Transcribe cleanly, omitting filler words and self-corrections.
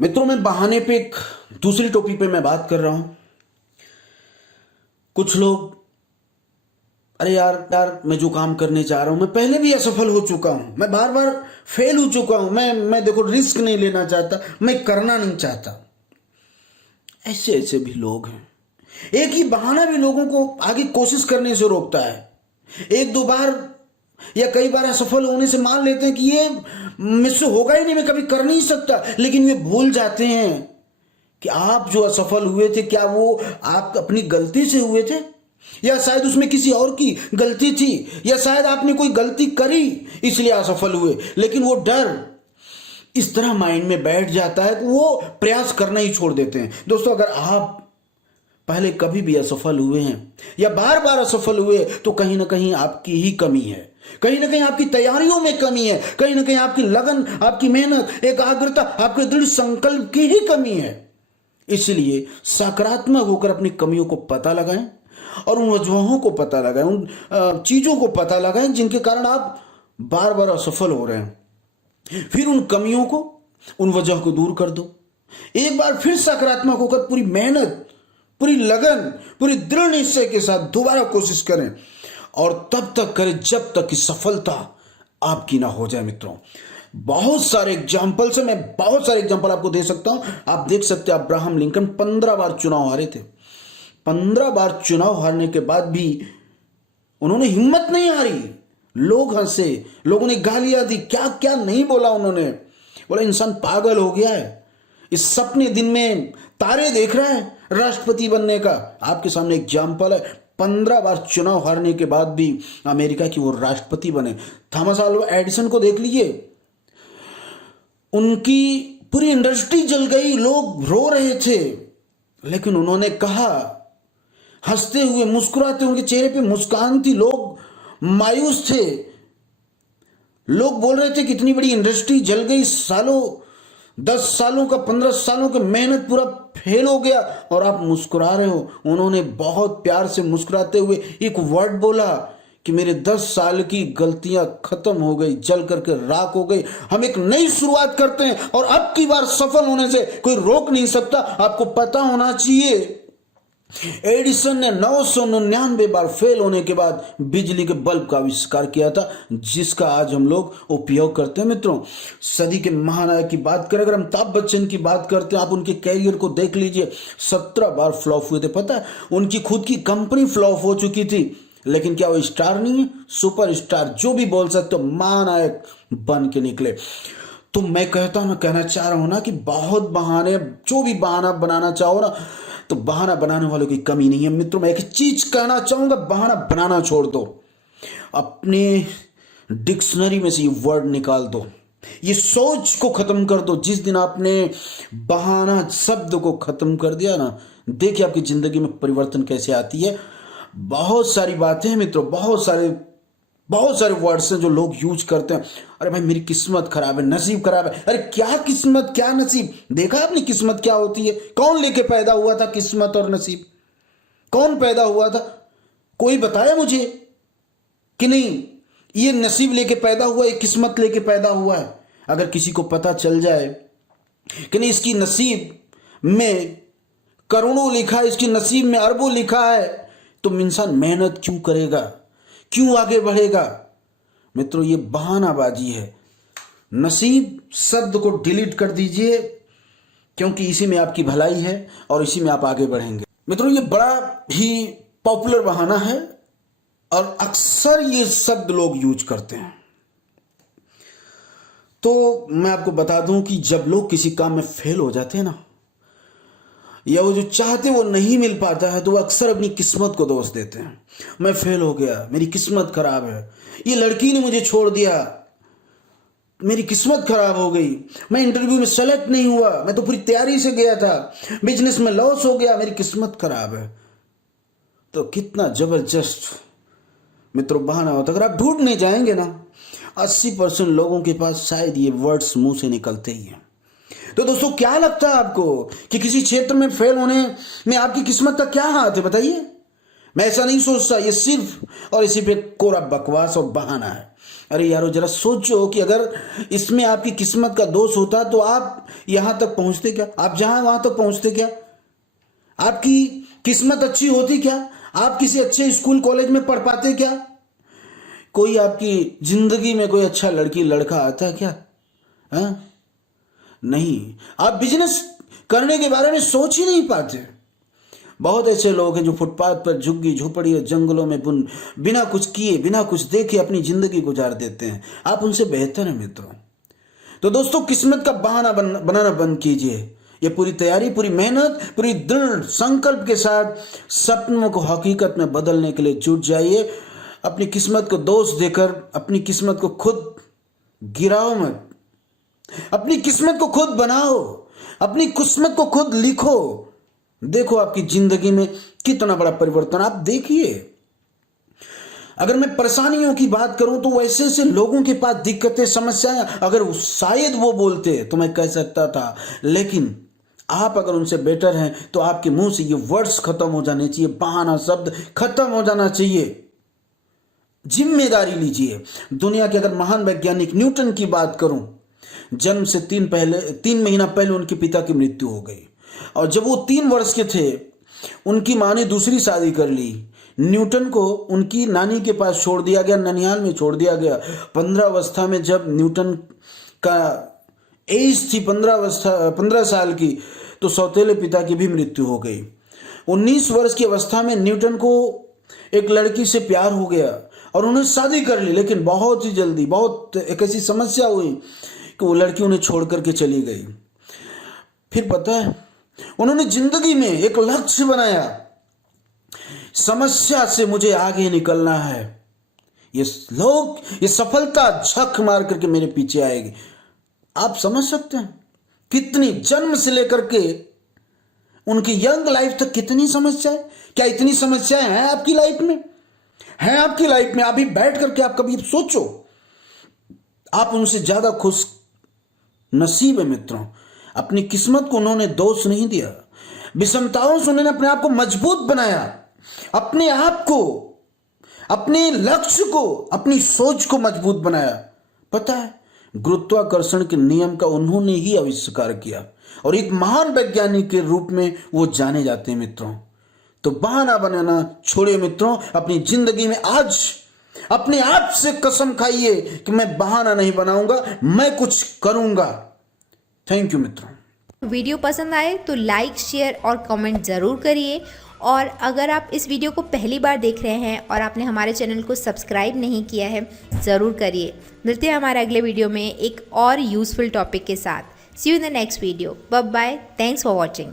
मित्रों, मैं बहाने पे एक दूसरी टॉपिक पे मैं बात कर रहा हूं। कुछ लोग, अरे यार मैं जो काम करने चाह रहा हूं, मैं पहले भी असफल हो चुका हूं, मैं बार बार फेल हो चुका हूं, मैं देखो रिस्क नहीं लेना चाहता, मैं करना नहीं चाहता। ऐसे ऐसे भी लोग हैं। एक ही बहाना भी लोगों को आगे कोशिश करने से रोकता है। एक दो बार या कई बार असफल होने से मान लेते हैं कि ये मुझसे होगा ही नहीं, मैं कभी कर नहीं सकता, लेकिन वे भूल जाते हैं कि आप जो असफल हुए थे, क्या वो आप अपनी गलती से हुए थे, या शायद उसमें किसी और की गलती थी, या शायद आपने कोई गलती करी इसलिए असफल हुए। लेकिन वो डर इस तरह माइंड में बैठ जाता है कि वो प्रयास करना ही छोड़ देते हैं। दोस्तों, अगर आप पहले कभी भी असफल हुए हैं या बार बार असफल हुए, तो कहीं ना कहीं आपकी ही कमी है, कहीं ना कहीं आपकी तैयारियों में कमी है, कहीं ना कहीं आपकी लगन, आपकी मेहनत, एकाग्रता, आपके दृढ़ संकल्प की ही कमी है। इसलिए सकारात्मक होकर अपनी कमियों को पता लगाएं और उन वजहों को पता लगाएं, उन चीजों को पता लगाएं जिनके कारण आप बार बार असफल हो रहे हैं। फिर उन कमियों को, उन वजह को दूर कर दो। एक बार फिर सकारात्मक होकर पूरी मेहनत, पूरी लगन, पूरी दृढ़ निश्चय के साथ दोबारा कोशिश करें, और तब तक करें जब तक कि सफलता आपकी ना हो जाए। मित्रों, बहुत सारे एग्जाम्पल से मैं बहुत सारे एग्जाम्पल आपको दे सकता हूं। आप देख सकते हैं, अब्राहम लिंकन 15 बार चुनाव हारे थे। 15 बार चुनाव हारने के बाद भी उन्होंने हिम्मत नहीं हारी। लोग हंसे, लोगों ने गालियां दी, क्या क्या नहीं बोला उन्होंने। बोला इंसान पागल हो गया है, इस सपने दिन में तारे देख रहा है राष्ट्रपति बनने का। आपके सामने एग्जाम्पल है, 15 बार चुनाव हारने के बाद भी अमेरिका की वो राष्ट्रपति बने। थॉमस अल्वा एडिसन को देख लीजिए, उनकी पूरी इंडस्ट्री जल गई, लोग रो रहे थे, लेकिन उन्होंने कहा, हंसते हुए, मुस्कुराते, उनके चेहरे पे मुस्कान थी। लोग मायूस थे, लोग बोल रहे थे कि इतनी बड़ी इंडस्ट्री जल गई, सालों 10 सालों का, 15 सालों की मेहनत पूरा फेल हो गया और आप मुस्कुरा रहे हो। उन्होंने बहुत प्यार से मुस्कुराते हुए एक वर्ड बोला कि मेरे 10 साल की गलतियां खत्म हो गई, जल करके राख हो गई, हम एक नई शुरुआत करते हैं और अब की बार सफल होने से कोई रोक नहीं सकता। आपको पता होना चाहिए, एडिसन ने 999 बार फेल होने के बाद बिजली के बल्ब का आविष्कार किया था, जिसका आज हम लोग उपयोग करते हैं। मित्रों, सदी के महानायक की बात करें, अगर अमिताभ बच्चन की बात करते हैं, आप उनके कैरियर को देख लीजिए, 17 बार फ्लॉप हुए थे। पता है, उनकी खुद की कंपनी फ्लॉप हो चुकी थी, लेकिन क्या वो स्टार नहीं है? सुपर स्टार, जो भी बोल सकते हो, महानायक बन के निकले। तो मैं कहता हूं ना, कहना चाह रहा हूं ना कि बहुत बहाने, जो भी बहाना बनाना चाहो ना, तो बहाना बनाने वालों की कमी नहीं है। मित्रों, मैं एक चीज कहना चाहूंगा, बहाना बनाना छोड़ दो। अपने डिक्शनरी में से ये वर्ड निकाल दो, ये सोच को खत्म कर दो। जिस दिन आपने बहाना शब्द को खत्म कर दिया ना, देखिए आपकी जिंदगी में परिवर्तन कैसे आती है। बहुत सारी बातें हैं मित्रों, बहुत सारे वर्ड्स हैं जो लोग यूज करते हैं। अरे भाई, मेरी किस्मत खराब है, नसीब खराब है। अरे क्या किस्मत, क्या नसीब? देखा आपने किस्मत क्या होती है? कौन लेके पैदा हुआ था किस्मत और नसीब? कौन पैदा हुआ था? कोई बताया मुझे कि नहीं ये नसीब लेके पैदा हुआ, ये किस्मत लेके पैदा हुआ है? अगर किसी को पता चल जाए कि नहीं, इसकी नसीब में करोड़ों लिखा है, इसकी नसीब में अरबों लिखा है, तो इंसान मेहनत क्यों करेगा, क्यों आगे बढ़ेगा? मित्रों, ये बहानाबाजी है। नसीब शब्द को डिलीट कर दीजिए, क्योंकि इसी में आपकी भलाई है और इसी में आप आगे बढ़ेंगे। मित्रों, ये बड़ा ही पॉपुलर बहाना है और अक्सर ये शब्द लोग यूज करते हैं। तो मैं आपको बता दूं कि जब लोग किसी काम में फेल हो जाते हैं ना, या वो जो चाहते वो नहीं मिल पाता है, तो वो अक्सर अपनी किस्मत को दोष देते हैं। मैं फेल हो गया, मेरी किस्मत खराब है, ये लड़की ने मुझे छोड़ दिया, मेरी किस्मत खराब हो गई, मैं इंटरव्यू में सेलेक्ट नहीं हुआ, मैं तो पूरी तैयारी से गया था, बिजनेस में लॉस हो गया, मेरी किस्मत खराब है। तो कितना जबरदस्त मित्रों बहाना होता। अगर आप ढूंढने जाएंगे ना, 80% लोगों के पास शायद ये वर्ड्स मुंह से निकलते ही हैं। तो दोस्तों, क्या लगता है आपको कि किसी क्षेत्र में फेल होने में आपकी किस्मत का क्या हाथ है? बताइए। मैं ऐसा नहीं सोचता, ये सिर्फ और इसी पे कोरा बकवास और बहाना है। अरे यारो जरा सोचो कि अगर इसमें आपकी किस्मत का दोष होता तो आप यहां तक पहुंचते क्या, आप जहां वहां तक पहुंचते क्या, आपकी किस्मत अच्छी होती क्या, आप किसी अच्छे स्कूल कॉलेज में पढ़ पाते क्या, कोई आपकी जिंदगी में कोई अच्छा लड़की लड़का आता है क्या? हाँ? नहीं, आप बिजनेस करने के बारे में सोच ही नहीं पाते। बहुत ऐसे लोग हैं जो फुटपाथ पर झुग्गी झोपड़ी जंगलों में बिना कुछ किए बिना कुछ देखे अपनी जिंदगी गुजार देते हैं। आप उनसे बेहतर हैं मित्रों। तो दोस्तों, किस्मत का बहाना बनाना बंद कीजिए। ये पूरी तैयारी, पूरी मेहनत, पूरी दृढ़ संकल्प के साथ सपनों को हकीकत में बदलने के लिए जुट जाइए। अपनी किस्मत को दोष देकर अपनी किस्मत को खुद गिराओ मत, अपनी किस्मत को खुद बनाओ, अपनी किस्मत को खुद लिखो। देखो आपकी जिंदगी में कितना बड़ा परिवर्तन आप देखिए। अगर मैं परेशानियों की बात करूं तो वैसे से लोगों के पास दिक्कतें समस्याएं अगर शायद वो बोलते तो मैं कह सकता था, लेकिन आप अगर उनसे बेटर हैं तो आपके मुंह से ये वर्ड्स खत्म हो जाने चाहिए, बहाना शब्द खत्म हो जाना चाहिए। जिम्मेदारी लीजिए। दुनिया के अगर महान वैज्ञानिक न्यूटन की बात करूं, जन्म से 3 महीना पहले उनके पिता की मृत्यु हो गई और जब वो 3 वर्ष के थे उनकी मां ने दूसरी शादी कर ली। न्यूटन को उनकी नानी के पास छोड़ दिया गया, ननिहाल में छोड़ दिया गया। 15 अवस्था में जब न्यूटन का एज थी 15 साल की, तो सौतेले पिता की भी मृत्यु हो गई। 19 वर्ष की अवस्था में न्यूटन को एक लड़की से प्यार हो गया और उन्होंने शादी कर ली, लेकिन बहुत ही जल्दी एक ऐसी समस्या हुई कि वो लड़की उन्हें छोड़ करके चली गई। फिर पता है, उन्होंने जिंदगी में एक लक्ष्य बनाया, समस्या से मुझे आगे निकलना है, ये सफलता झक मार करके मेरे पीछे आएगी। आप समझ सकते हैं कितनी, जन्म से लेकर के उनकी यंग लाइफ तक कितनी समस्याएं। क्या इतनी समस्याएं हैं आपकी लाइफ में? हैं आपकी लाइफ में? अभी बैठ करके आप कभी सोचो, आप उनसे ज्यादा खुश नसीब है मित्रों। अपनी किस्मत को उन्होंने दोष नहीं दिया, विषमताओं से उन्होंने अपने आप को मजबूत बनाया, अपने आप को, अपने लक्ष्य को, अपनी सोच को मजबूत बनाया। पता है, गुरुत्वाकर्षण के नियम का उन्होंने ही आविष्कार किया और एक महान वैज्ञानिक के रूप में वो जाने जाते हैं मित्रों। तो बहाना बनाना छोड़िए मित्रों। अपनी जिंदगी में आज अपने आप से कसम खाइए कि मैं बहाना नहीं बनाऊंगा, मैं कुछ करूंगा। थैंक यू मित्रों। वीडियो पसंद आए तो लाइक, शेयर और कमेंट ज़रूर करिए। और अगर आप इस वीडियो को पहली बार देख रहे हैं और आपने हमारे चैनल को सब्सक्राइब नहीं किया है, ज़रूर करिए। मिलते हैं हमारे अगले वीडियो में एक और यूज़फुल टॉपिक के साथ। See you in the next video. Bye bye. Thanks for watching.